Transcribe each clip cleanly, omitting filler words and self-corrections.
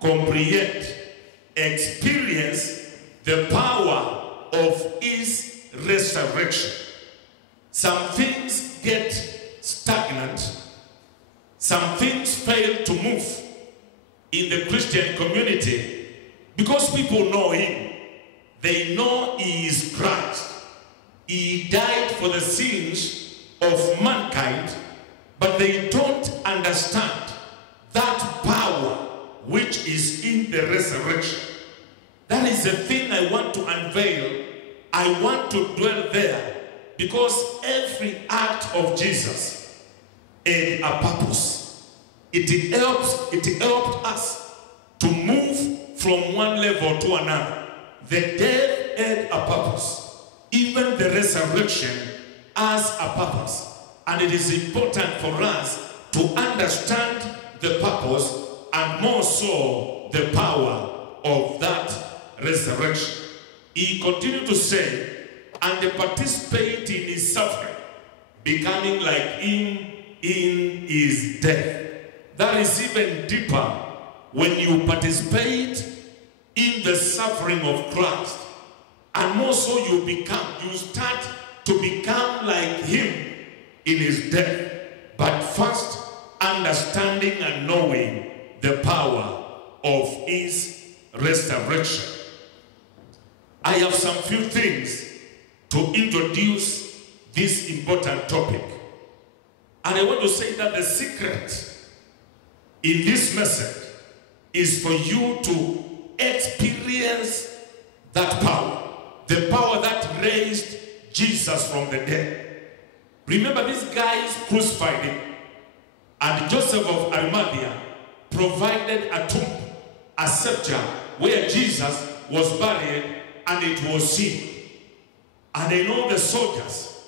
comprehend, experience the power of his resurrection. Some things get stagnant. Some things fail to move in the Christian community because people know him. They know he is Christ. He died for the sins of mankind, but they don't understand that power which is in the resurrection. That is the thing I want to unveil. I want to dwell there because every act of Jesus had a purpose. It helped us to move from one level to another. The death had a purpose. Even the resurrection has a purpose. And it is important for us to understand the purpose and more so the power of that resurrection. He continued to say, and they participate in his suffering, becoming like him in his death. That is even deeper when you participate in the suffering of Christ. And more so you start to become like him in his death. But first, understanding and knowing the power of his resurrection. I have some few things to introduce this important topic. And I want to say that the secret in this message is for you to experience that power. The power that raised Jesus from the dead. Remember, these guys crucified him. And Joseph of Arimathea provided a tomb, a sepulchre, where Jesus was buried and it was sealed. And I know the soldiers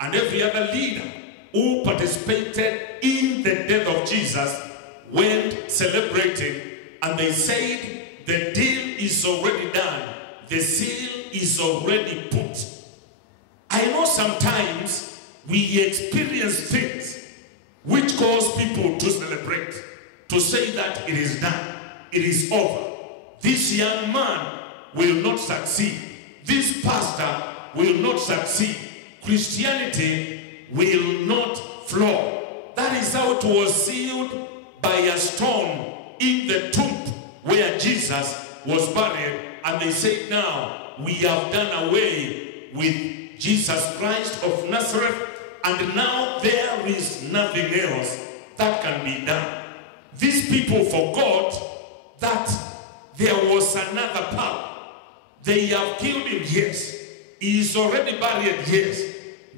and every other leader who participated in the death of Jesus went celebrating, and they said the deal is already done. The seal is already put. I know sometimes we experience things which cause people to celebrate, to say that it is done, it is over. This young man will not succeed. This pastor will not succeed. Christianity will not flow. That is how it was sealed by a stone in the tomb where Jesus was buried. And they said, now we have done away with Jesus Christ of Nazareth, and now there is nothing else that can be done. These people forgot that there was another power. They have killed him, yes. He is already buried, yes.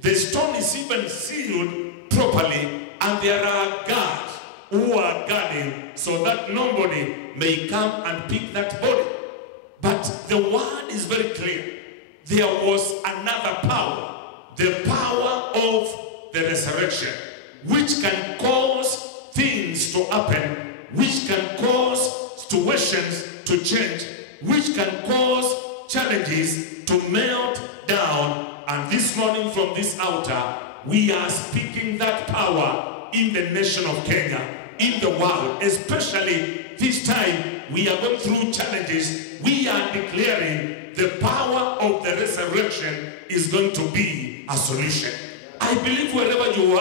The stone is even sealed properly, and there are guards who are guarding so that nobody may come and pick that body. But the word is very clear. There was another power, the power of the resurrection, which can cause things to happen, which can cause situations to change, which can cause challenges to melt down. And this morning from this altar, we are speaking that power in the nation of Kenya, in the world, especially this time we are going through challenges. We are declaring the power of the resurrection is going to be a solution. I believe wherever you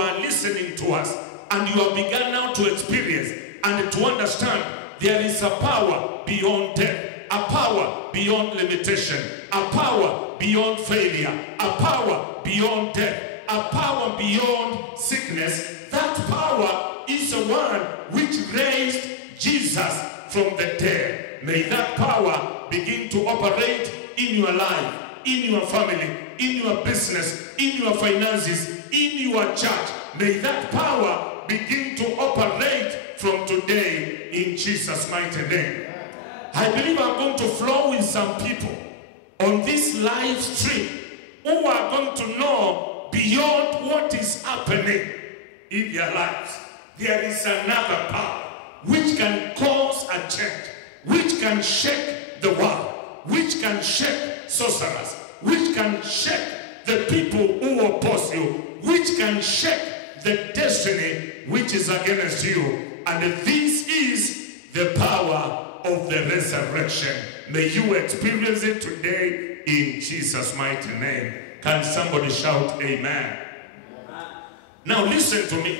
are listening to us, and you have begun now to experience and to understand there is a power beyond death, a power beyond limitation, a power beyond failure, a power beyond death, a power beyond sickness. That power is the one which raised Jesus from the dead. May that power begin to operate in your life, in your family, in your business, in your finances, in your church. May that power begin to operate from today in Jesus' mighty name. I believe I'm going to flow with some people on this live stream who are going to know beyond what is happening in their lives. There is another power which can cause a change, which can shake the world, which can shake sorcerers, which can shake the people who oppose you, which can shake the destiny which is against you. And this is the power of the resurrection. May you experience it today in Jesus' mighty name. Can somebody shout amen? Now listen to me.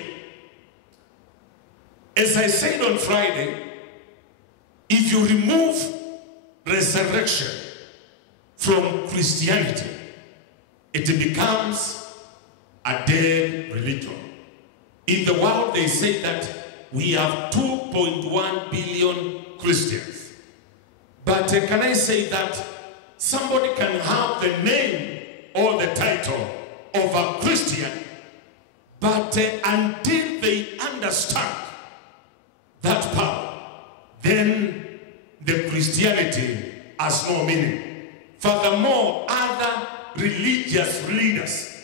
As I said on Friday, if you remove resurrection from Christianity, it becomes a dead religion. In the world, they say that we have 2.1 billion Christians. But can I say that somebody can have the name or the title of a Christian, but until they understand that power, then the Christianity has no meaning. Furthermore, other religious leaders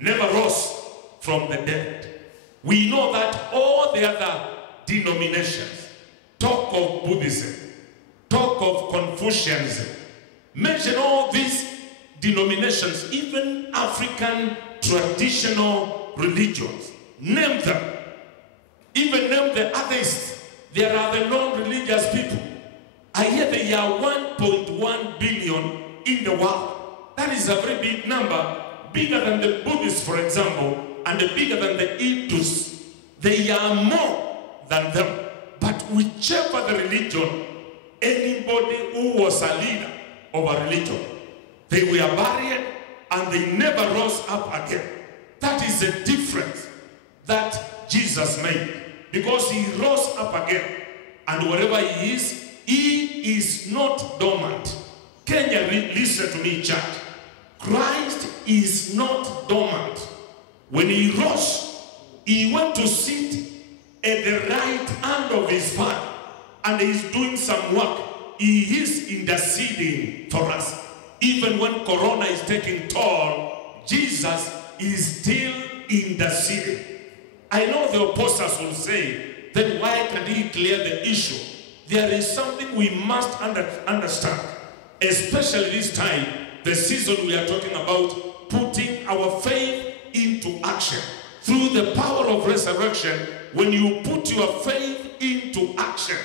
never rose from the dead. We know that all the other denominations talk of Buddhism, talk of Confucianism, mention all these denominations, even African traditional religions. Name them. Even name the atheists. There are the non-religious people. I hear there are 1.1 billion in the world. That is a very big number, bigger than the Buddhists, for example, and bigger than the Hindus. They are more than them. But whichever the religion, anybody who was a leader of a religion, they were buried and they never rose up again. That is the difference that Jesus made. Because he rose up again. And wherever he is not dormant. Can you listen to me, church? Christ is not dormant. When he rose, he went to sit at the right hand of his Father. And he's doing some work. He is interceding for us. Even when Corona is taking toll, Jesus is still interceding. I know the apostles will say that why can't he clear the issue? There is something we must understand, especially this time, the season we are talking about, putting our faith into action. Through the power of resurrection, when you put your faith into action,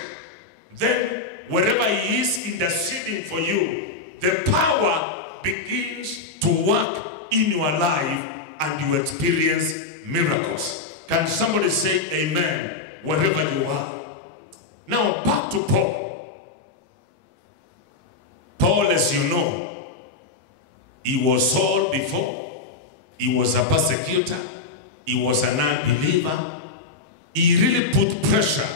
then wherever he is interceding for you, the power begins to work in your life and you experience miracles. Can somebody say amen wherever you are? Now back to Paul. Paul, as you know, he was Saul before. He was a persecutor. He was an unbeliever. He really put pressure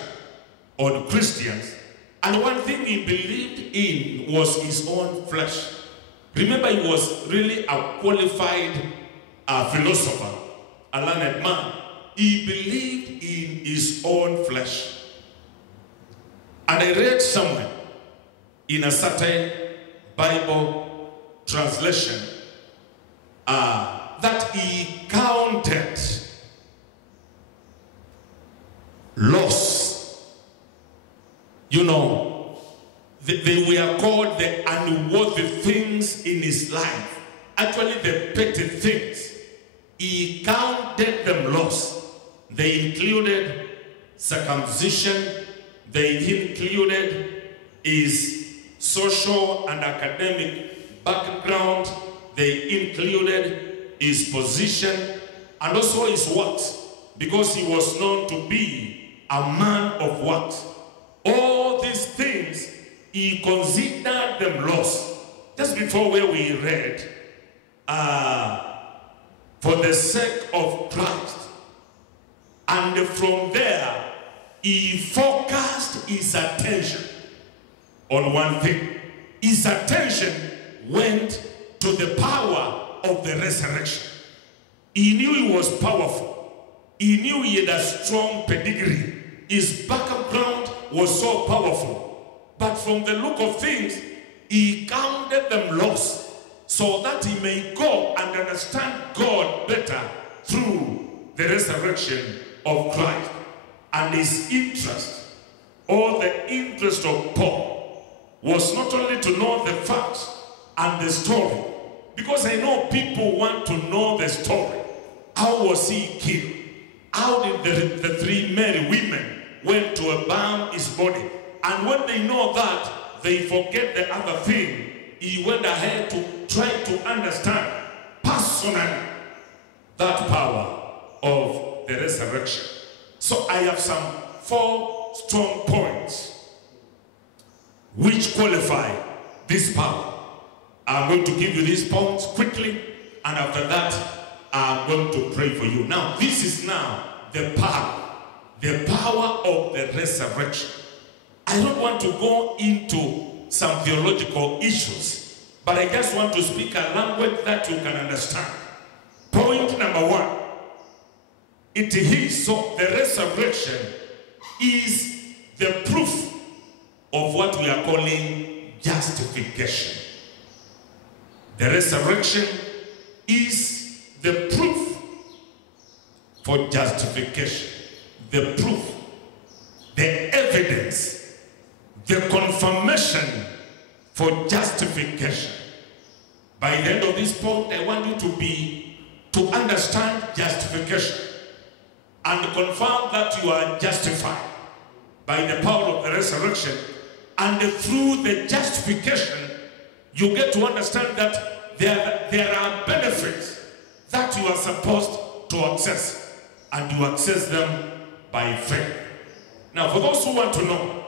on Christians. And one thing he believed in was his own flesh. Remember, he was really a qualified philosopher, a learned man. He believed in his own flesh. And I read somewhere in a certain Bible translation that he counted loss. You know, they were called the unworthy things in his life. Actually, the petty things. He counted them loss. They included circumcision. They included his social and academic background. They included his position and also his works, because he was known to be a man of works. All these things, he considered them lost. Just before where we read, for the sake of Christ. And from there, he focused his attention on one thing. His attention went to the power of the resurrection. He knew he was powerful. He knew he had a strong pedigree. His background was so powerful. But from the look of things, he counted them lost, so that he may go and understand God better through the resurrection of Christ. And his interest, or the interest of Paul, was not only to know the facts and the story, because I know people want to know the story. How was he killed? How did the three Mary women went to embalm his body. And when they know that, they forget the other thing. He went ahead to try to understand personally that power of the resurrection. So I have some 4 strong points which qualify this power. I'm going to give you these points quickly, and after that, I'm going to pray for you. Now, this is now the power of the resurrection. I don't want to go into some theological issues, but I just want to speak a language that you can understand. Point number 1. It is so the resurrection is the proof of what we are calling justification. The resurrection is the proof for justification. The proof, the evidence, the confirmation for justification. By the end of this point, I want you to understand justification and confirm that you are justified by the power of the resurrection. And through the justification, you get to understand that there are benefits that you are supposed to access, and you access them by faith. Now, for those who want to know